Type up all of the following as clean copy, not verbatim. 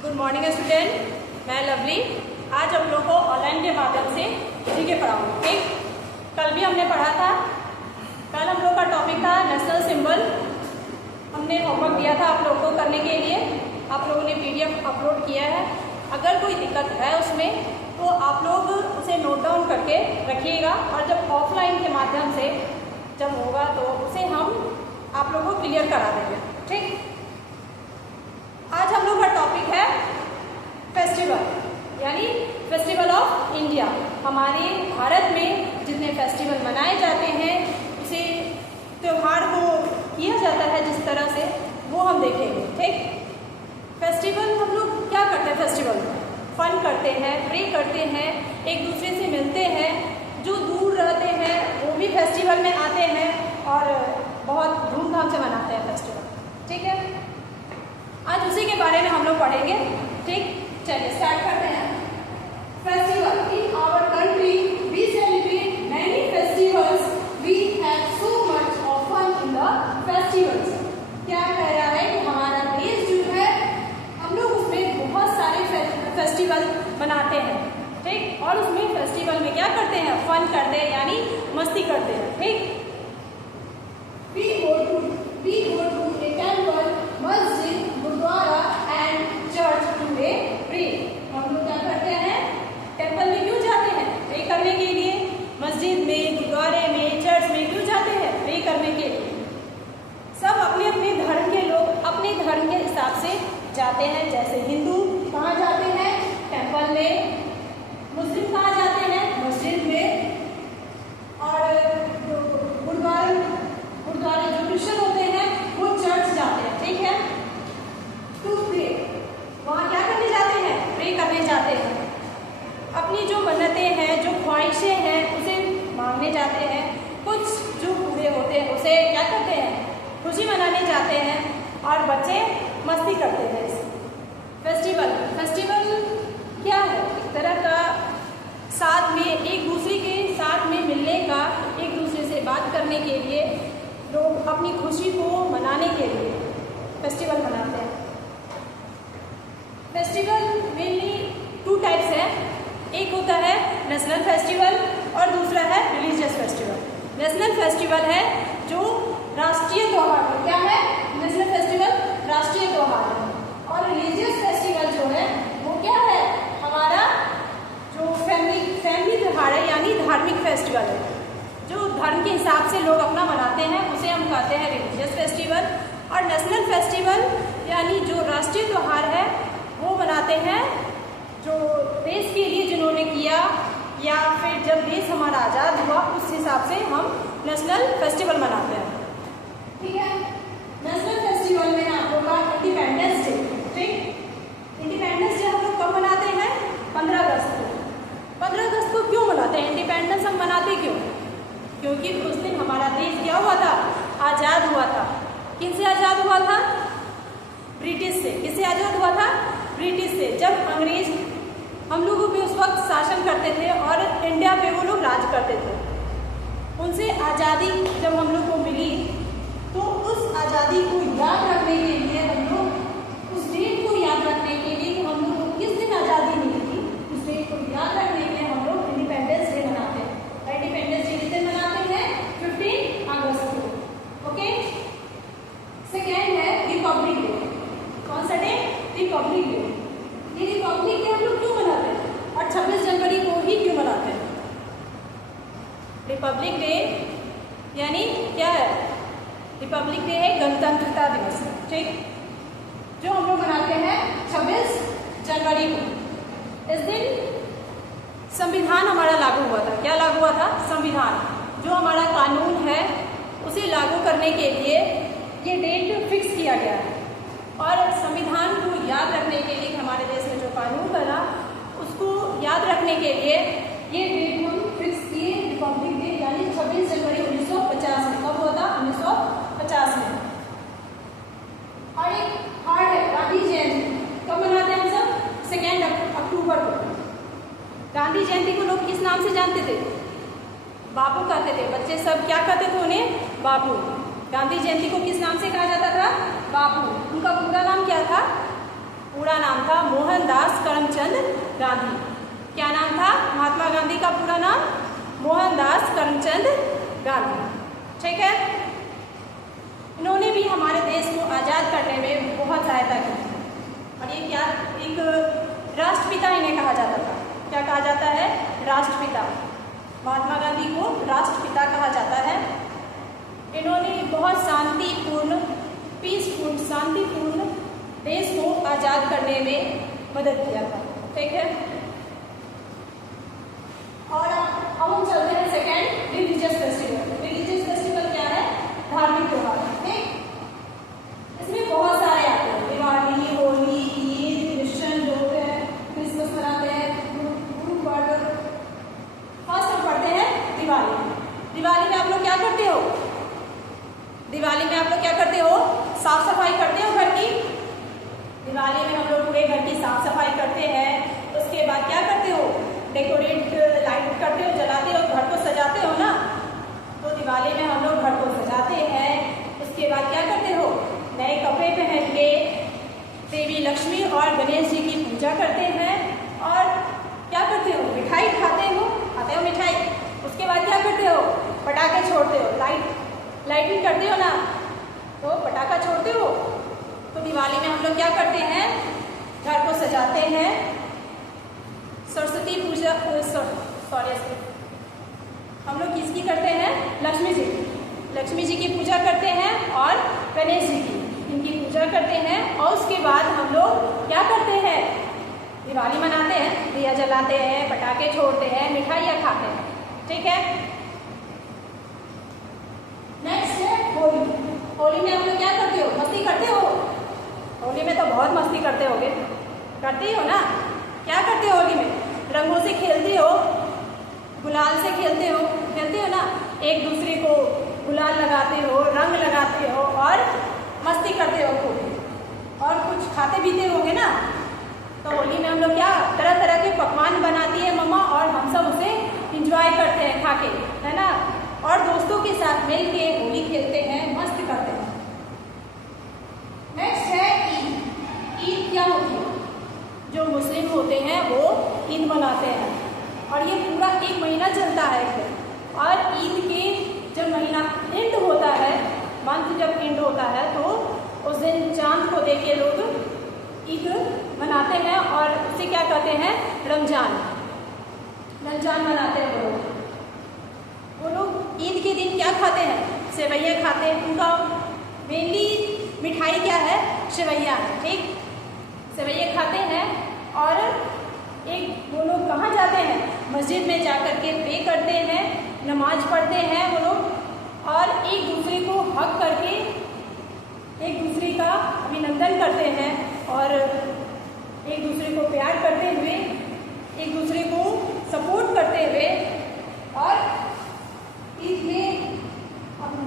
Good morning student, मैं lovely. आज हम लोग को ऑनलाइन के माध्यम से जीके पढ़ाऊंगी। ठीक, कल भी हमने पढ़ा था। कल हम लोग का टॉपिक था नेशनल सिंबल। हमने होमवर्क दिया था आप लोगों को करने के लिए। आप लोगों ने पीडीएफ अपलोड किया है। अगर कोई दिक्कत है उसमें तो आप लोग उसे नोट डाउन करके रखिएगा, और जब ऑफलाइन के माध्यम से जब होगा तो उसे हम आप लोगों को क्लियर करा देंगे। ठीक, आज हम लोग का टॉपिक है फेस्टिवल, यानी फेस्टिवल ऑफ इंडिया। हमारे भारत में जितने फेस्टिवल मनाए जाते हैं, उसे त्यौहार को किया जाता है जिस तरह से, वो हम देखेंगे। ठीक, फेस्टिवल हम लोग क्या करते हैं? फेस्टिवल में फन करते हैं, प्रे करते हैं, एक दूसरे से मिलते हैं। जो दूर रहते हैं वो भी फेस्टिवल में आते हैं और बहुत धूमधाम से मनाते हैं फेस्टिवल। ठीक है, आज उसी के बारे में हम लोग पढ़ेंगे। ठीक, चलिए स्टार्ट करते हैं। Festival in our country we celebrate many festivals, we have so much of fun in the festivals. क्या कह रहा है कि हमारा देश जो है, हम लोग उसमें बहुत सारे फेस्टिवल मनाते हैं। ठीक, और उसमें फेस्टिवल में क्या करते हैं? फन करते हैं, यानी मस्ती करते हैं। ठीक, we go to a temple, masjid, gurdwara and church to pray. हम लोग क्या करते हैं? टेम्पल में क्यों जाते हैं? प्रे करने के लिए। मस्जिद में, गुरुद्वारे में, चर्च में क्यों जाते हैं? प्रे करने के लिए। सब अपने अपने धर्म के लोग अपने धर्म के हिसाब से जाते हैं। जैसे हिंदू कहाँ जाते हैं? टेम्पल में। मुस्लिम कहाँ जाते हैं? मस्जिद में। और गुरुद्वारे जो क्रिश्चियन होते हैं वो चर्च जाते हैं। ठीक है, टू प्रे, वहाँ क्या करने जाते हैं? प्रे करने जाते हैं। अपनी जो मन्नतें हैं, जो ख्वाहिशें हैं, उसे मांगने जाते हैं। कुछ जो पूरे होते हैं उसे क्या करते हैं? खुशी मनाने जाते हैं। और बच्चे मस्ती करते हैं। फेस्टिवल क्या है? एक तरह का साथ में, एक दूसरे के साथ में मिलने का, एक दूसरे से बात करने के लिए, लोग अपनी खुशी को मनाने के लिए फेस्टिवल मनाते हैं। फेस्टिवल मेनली टू टाइप्स है। एक होता है नेशनल फेस्टिवल और दूसरा है रिलीजियस फेस्टिवल। नेशनल फेस्टिवल है जो राष्ट्रीय त्योहार है। क्या है? नेशनल फेस्टिवल राष्ट्रीय त्योहार है। और रिलीजियस फेस्टिवल जो है वो क्या है? हमारा जो फैमिली त्योहार है, यानी धार्मिक फेस्टिवल है। जो धर्म के हिसाब से लोग अपना मनाते हैं उसे हम कहते हैं रिलीजियस फेस्टिवल। और नेशनल फेस्टिवल यानी जो राष्ट्रीय त्योहार है वो मनाते हैं जो देश के लिए जिन्होंने किया, या फिर जब देश हमारा आज़ाद हुआ उस हिसाब से हम नेशनल फेस्टिवल मनाते हैं। ठीक है, नेशनल फेस्टिवल में आप लोग का इंडिपेंडेंस डे। ठीक, इंडिपेंडेंस डे हम लोग कब मनाते हैं? 15 अगस्त को। 15 अगस्त को क्यों मनाते हैं? इंडिपेंडेंस हम मनाते क्यों? क्योंकि उस दिन हमारा देश क्या हुआ था? आज़ाद हुआ था। किन से आज़ाद हुआ था? ब्रिटिश से। किससे आज़ाद हुआ था? ब्रिटिश से। जब अंग्रेज हम लोगों पे उस वक्त शासन करते थे और इंडिया पे वो लोग राज करते थे, उनसे आज़ादी जब हम लोग को मिली तो उस आज़ादी को याद रखने के लिए हम लोग उस डेट को याद रखने के लिए कि हम लोग को किस दिन आज़ादी मिली थी, उस डेट को याद रखने के लिए हम लोग इंडिपेंडेंस डे मनाते हैं। इंडिपेंडेंस डे किस दिन मनाते हैं? 15 अगस्त को। ओके, सेकेंड है रिपब्लिक डे। कौन सा डे? Republic day. ये रिपब्लिक डे हम लोग क्यों मनाते हैं और 26 जनवरी को ही क्यों मनाते हैं? रिपब्लिक डे यानी क्या है? रिपब्लिक डे है गणतंत्रता दिवस। ठीक, जो हम लोग मनाते हैं 26 जनवरी को। इस दिन संविधान हमारा लागू हुआ था। क्या लागू हुआ था? संविधान, जो हमारा कानून है उसे लागू करने के लिए ये डेट फिक्स किया गया है। और संविधान को याद रखने के लिए, हमारे देश में जो कानून बना उसको याद रखने के लिए ये डेट हम फिक्स किए, रिपब्लिक डे, यानी 26 जनवरी 1950 में। कब हुआ था? 1950 में। और एक हार्ड है गांधी जयंती। कब मनाते हैं हम सब? 2 अक्टूबर को। गांधी जयंती को लोग किस नाम से जानते थे? बापू कहते थे। बच्चे सब क्या कहते थे उन्हें? बापू। गांधी जयंती को किस नाम से कहा जाता था? बापू। उनका पूरा नाम क्या था? पूरा नाम था मोहनदास करमचंद गांधी। क्या नाम था महात्मा गांधी का पूरा नाम? मोहनदास करमचंद गांधी। ठीक है। इन्होंने भी हमारे देश को आज़ाद करने में बहुत सहायता की और ये क्या एक राष्ट्रपिता इन्हें कहा जाता था। क्या कहा जाता है? राष्ट्रपिता। महात्मा गांधी को राष्ट्रपिता कहा जाता है। इन्होंने बहुत शांतिपूर्ण देश को आज़ाद करने में मदद किया था। ठीक है। और अब हम चलते हैं second, religious festival. Religious festival क्या है? धार्मिक त्योहार। ठीक, इसमें बहुत सारे आते हैं। दिवाली, होली, ईद, क्रिश्चियन लोग हैं, क्रिसमस मनाते हैं, गुरु पर्व। फर्स्ट हम पढ़ते हैं दिवाली। दिवाली में आप लोग क्या करते हो? दिवाली में आप लोग क्या करते हो? साफ सफाई करते हो घर की। दिवाली में हम लोग पूरे घर की साफ सफाई करते हैं। उसके बाद क्या करते हो? डेकोरेट लाइट करते हो, जलाते हो, घर को सजाते हो ना। तो दिवाली में हम लोग घर को सजाते हैं। उसके बाद क्या करते हो? नए कपड़े पहन के देवी लक्ष्मी और गणेश जी की पूजा करते हैं। और क्या करते हो? मिठाई खाते हो मिठाई। उसके बाद क्या करते हो? पटाखे छोड़ते हो। लाइटिंग करते हो ना, तो पटाखा छोड़ते हो। तो दिवाली में हम लोग क्या करते हैं? घर को सजाते हैं। सरस्वती पूजा हम लोग किसकी करते हैं? लक्ष्मी जी की पूजा करते हैं और गणेश जी की, इनकी पूजा करते हैं। और उसके बाद हम लोग क्या करते हैं? दिवाली मनाते हैं, दिया जलाते हैं, पटाखे छोड़ते हैं, मिठाइयाँ खाते हैं। ठीक है। नेक्स्ट है होली। होली में आप लोग क्या करते हो? मस्ती करते हो। होली में तो बहुत मस्ती करते होगे, करते हो ना? क्या करते हो होली में? रंगों से खेलते हो, गुलाल से खेलते हो ना। एक दूसरे को गुलाल लगाते हो, रंग लगाते हो और मस्ती करते हो खूब। और कुछ खाते पीते होगे ना। तो होली में हम लोग क्या तरह तरह के पकवान बनाती है मम्मा और हम सब उसे इंजॉय करते हैं खा के, है ना। और दोस्तों के साथ मिल के होली खेलते हैं, मस्त करते हैं। नेक्स्ट है ईद। ईद क्या होती है? जो मुस्लिम होते हैं वो ईद मनाते हैं और ये पूरा एक महीना चलता है फिर। और ईद के जब महीना एंड होता है, मंथ जब एंड होता है, तो उस दिन चांद को देख के लोग ईद मनाते हैं और उसे क्या कहते हैं? रमजान मनाते हैं वो लोग। ईद के दिन क्या खाते हैं? सेवैयाँ खाते हैं। उनका मेनली मिठाई क्या है? सेवैयाँ है। ठीक, सेवैयाँ खाते हैं। और एक वो लोग कहाँ जाते हैं? मस्जिद में जाकर के प्रे करते हैं, नमाज पढ़ते हैं वो लोग। और एक दूसरे को हक करके एक दूसरे का अभिनंदन करते हैं और एक दूसरे को प्यार करते हुए, एक दूसरे को सपोर्ट करते हुए और ईद में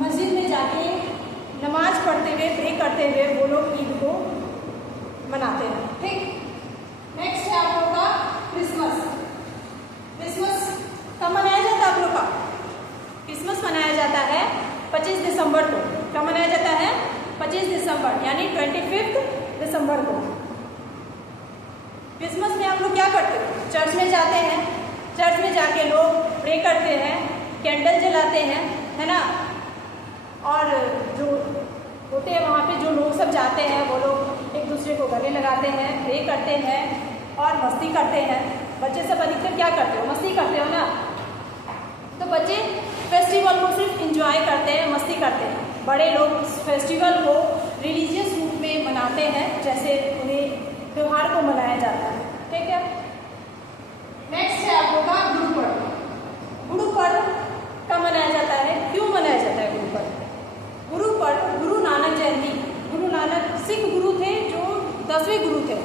मस्जिद में जाके नमाज पढ़ते हुए, प्रे करते हुए वो लोग ईद को मनाते हैं। ठीक। नेक्स्ट है आप लोग का क्रिसमस। क्रिसमस कब मनाया जाता है आप लोग का? क्रिसमस मनाया जाता है 25 दिसंबर को। कब मनाया जाता है? 25 दिसंबर यानी 25 दिसंबर को। क्रिसमस में आप लोग क्या करते हो? चर्च में जाते हैं। चर्च में जाके लोग प्रे करते हैं, कैंडल जलाते हैं, है ना। और जो होते हैं वहाँ पे जो लोग सब जाते हैं वो लोग एक दूसरे को गले लगाते हैं, प्रे करते हैं और मस्ती करते हैं। बच्चे सब अधिकतर क्या करते हो? मस्ती करते हो ना। तो बच्चे फेस्टिवल को सिर्फ एंजॉय करते हैं, मस्ती करते हैं। बड़े लोग इस फेस्टिवल को रिलीजियस रूप में मनाते हैं, जैसे उन्हें त्योहार को मनाया जाता है। ठीक है। नेक्स्ट है आप लोग का गुरु पर्व। गुरु पर्व कब मनाया जाता है? क्यों मनाया जाता है गुरु पर्व? गुरु पर्व गुरु नानक जयंती। गुरु नानक सिख गुरु थे, जो 10वें गुरु थे।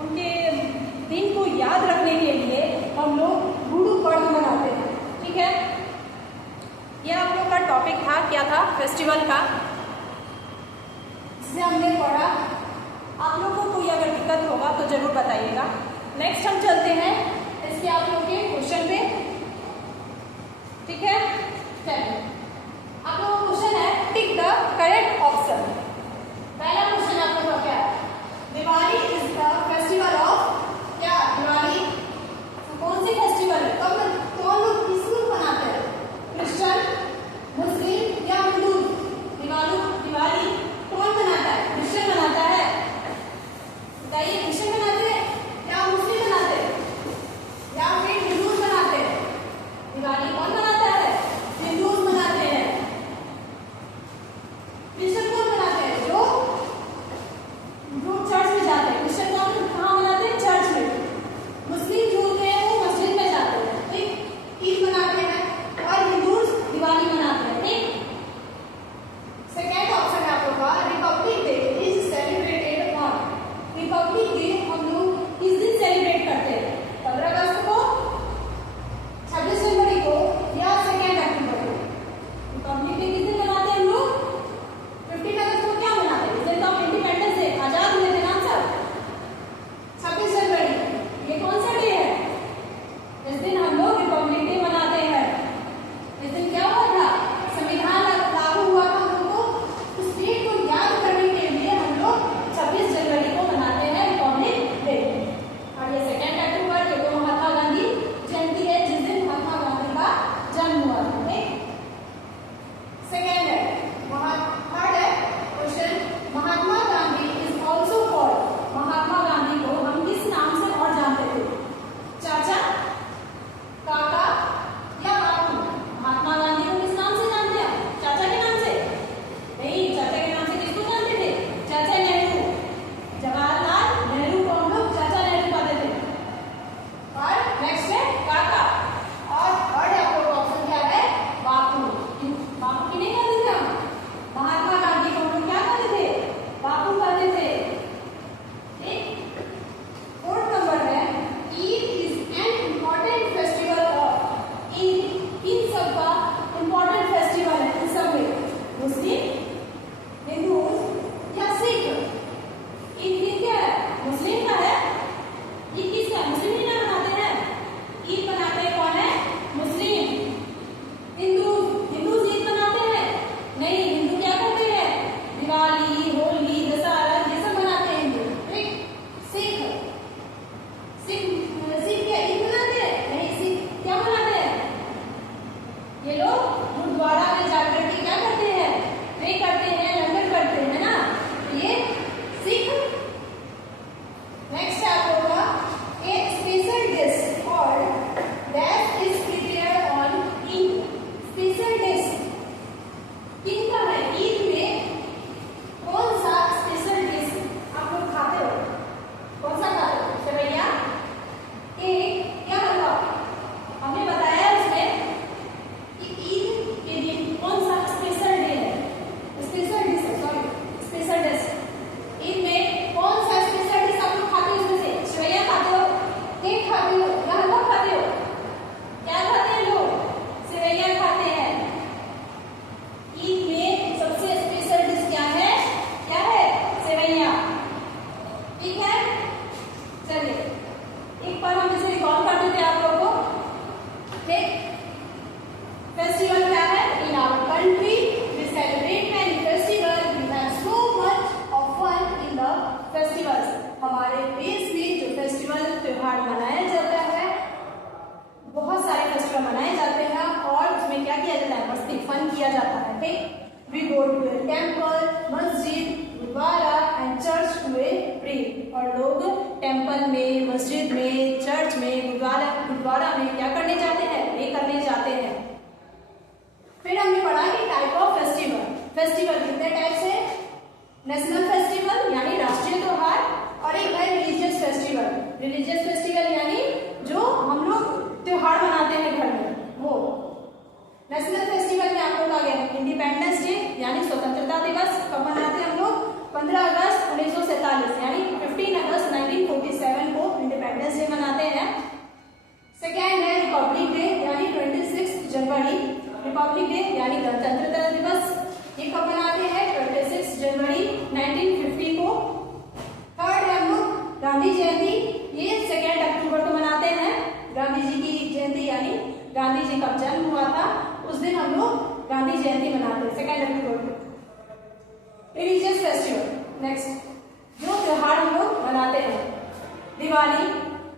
उनके दिन को याद रखने के लिए हम लोग गुरु पर्व मनाते हैं। ठीक है। यह आप लोग का टॉपिक था, क्या था? फेस्टिवल का। इसमें हमने पढ़ा। आप लोगों को कोई अगर दिक्कत होगा तो जरूर बताइएगा। नेक्स्ट हम चलते हैं इसके आप लोग के क्वेश्चन पे। ठीक है। चलिए, आप लोगों का क्वेश्चन है टिक द करेक्ट ऑप्शन। पहला क्वेश्चन सेकेंड है थर्ड है question, Mahatma Gandhi is also called, Mahatma Gandhi को हम किस नाम से और जानते थे? चाचा, काका या बापू? महात्मा गांधी को किस नाम से जानते हैं? चाचा के नाम से नहीं, चाचा के नाम से किसको जानते थे? चाचा नेहरू, जवाहरलाल नेहरू को हम लोग चाचा नेहरू कहते थे। और नेक्स्ट है काका, और थर्ड आपको ऑप्शन क्या है? बापू। बापू की नहीं कहते थे हम, महात्मा गांधी को हम लोग क्या कहते थे? बापू कहते थे। ठीक। फोर्थ नंबर है Eid is an important festival of, इन सबका इम्पोर्टेंट फेस्टिवल है, इन सब में मुस्लिम, हिंदू या सिख? ईद क्या है? मुस्लिम का है। ईद किसका है? मुस्लिम ही ना मनाते हैं। ईद मनाते हैं कौन है? मुस्लिम। हिंदू, हिंदू ईद मनाते हैं? नहीं, हिंदू क्या करते हैं? दिवाली, होली, दशहरा ये सब मनाते हैं हिंदू। ठीक। सिख, सिख क्या ईद मनाते हैं? नहीं, सिख क्या मनाते हैं? ये लोग गुरुद्वारा में जाकर के क्या करते हैं? प्रे करते हैं, लंगर करते हैं ना, ये सिख। नेक्स्ट आप होगा ए स्पेशल डिश और that is prepared on Eid, special dish किन का है? ईद में कौन सा स्पेशल डिश आप लोग खाते हो? कौन सा खाते हो? सेवैया, केक या हलवा? हमने बताया उसमें कि ईद के दिन कौन सा स्पेशल डे है, स्पेशल डिश है, सॉरी स्पेशल डिश। ईद में कौन सा स्पेशल डिश आप लोग खाते हो? इसमें से सेवैया खाते हो, केक खाते हो या हलवा खाते हो? क्या खाते हैं लोग? सेवैया खाते हैं। ईद में सबसे स्पेशल डिश क्या है? क्या है? सेवैया। ठीक है, चलिए एक बार हम इसे रिकॉल कर देते हैं आप लोगों को। ठीक। फेस्टिवल क्या है? In our country we celebrate many festival, we have so much of fun in the festivals. हमारे देश में जो फेस्टिवल त्योहार मनाया जाता है, बहुत सारे फेस्टिवल मनाए जाते हैं और उसमें क्या किया जाता है? मस्ती, फन किया जाता है। ठीक। We go to a temple, masjid, gurudwara and church to a pray. और लोग टेम्पल में, मस्जिद में, चर्च में, गुरुद्वारा में क्या करने जाते हैं? प्रे करने जाते हैं। फिर हमने पढ़ा कि टाइप ऑफ फेस्टिवल, फेस्टिवल कितने टाइप से? नेशनल फेस्टिवल यानी राष्ट्रीय त्योहार, और एक है रिलीजियस फेस्टिवल। रिलीजियस फेस्टिवल यानी जो हम लोग त्योहार मनाते हैं घर में, वो। नेशनल फेस्टिवल में आप लोग आ गए इंडिपेंडेंस डे यानी स्वतंत्रता दिवस। कब मनाते हैं हम लोग? 15 अगस्त 1947 यानी 15 अगस्त 1947 को इंडिपेंडेंस डे मनाते हैं। सेकेंड है रिपब्लिक डे यानी 26 जनवरी, रिपब्लिक डे यानी गणतंत्रता दिवस। ये कब मनाते हैं? 26 जनवरी 1950 को। थर्ड है हम लोग गांधी जयंती, ये 2 अक्टूबर को मनाते हैं। गांधी जी की जयंती यानी गांधी जी का जन्म हुआ था, उस दिन हम लोग गांधी जयंती मनाते हैं 2 अक्टूबर को। रिलीजियस फेस्टिवल नेक्स्ट जो त्योहार हम लोग मनाते हैं, दिवाली।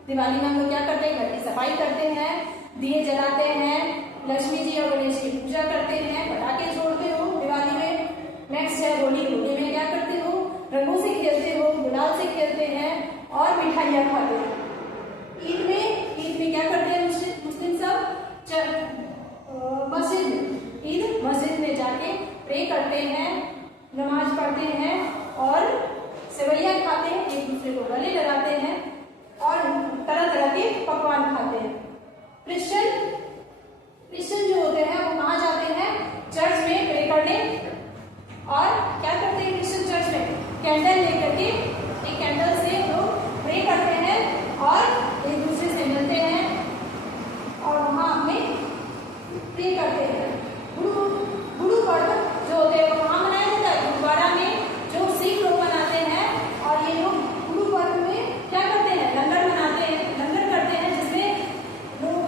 दिवाली में हम लोग क्या करते हैं? घर की सफाई करते हैं, दिए जलाते हैं, लक्ष्मी जी और गणेश की पूजा करते हैं, पटाखे छोड़ते हो दिवाली में। नेक्स्ट है होली। होली में क्या करते हो? रंगों से खेलते हो, गुलाल से खेलते हैं और मिठाइयाँ खाते हो। ईद में क्या करते हैं मुस्लिम सब? मस्जिद में, ईद मस्जिद में जाके प्रे करते हैं, नमाज पढ़ते हैं और सेवैया खाते हैं, एक दूसरे को गले लगाते हैं और तरह तरह के पकवान खाते हैं। क्रिश्चियन जो होते हैं वो कहाँ जाते हैं? चर्च में प्रे करने। और क्या करते हैं क्रिश्चियन चर्च में? कैंडल लेकर के, एक कैंडल से लोग प्रे करते हैं और एक दूसरे से मिलते हैं और वहाँ हमें प्रे करते हैं। गुरु पर्व जो होते हैं वो कहाँ मनाया जाता है? गुरुद्वारा में, जो सिख लोग मनाते हैं। और ये लोग गुरु पर्व में क्या करते हैं? लंगर मनाते हैं, लंगर करते हैं, जिसमें लोग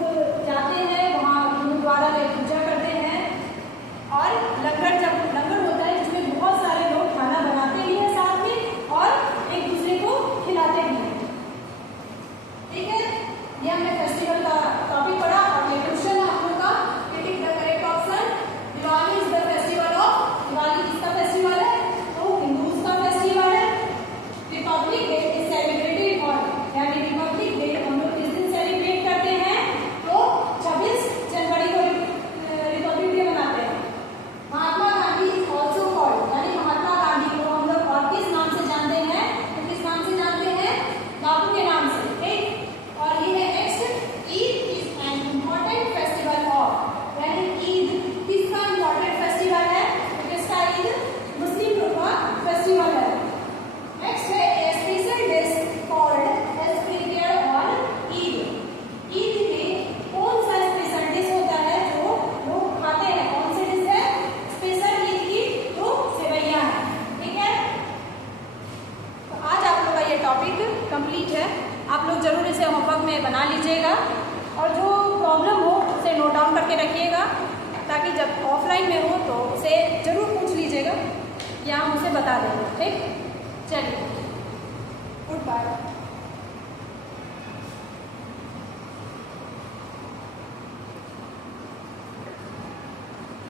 जाते हैं वहाँ गुरुद्वारा में पूजा करते हैं। और लंगर जब लंगर होता है जिसमें बहुत सारे लोग खाना बनाते भी हैं साथ में और एक दूसरे को खिलाते भी हैं। ठीक है, ये हमने फेस्टिवल का टॉपिक पढ़ा और ये क्वेश्चन है आप लोग का कि टिक द करेक्ट ऑप्शन। ज़रूर इसे होमवर्क में बना लीजिएगा और जो प्रॉब्लम हो उसे नोट डाउन करके रखिएगा, ताकि जब ऑफलाइन में हो तो उसे ज़रूर पूछ लीजिएगा या हम उसे बता देंगे। ठीक, चलिए, गुड बाय।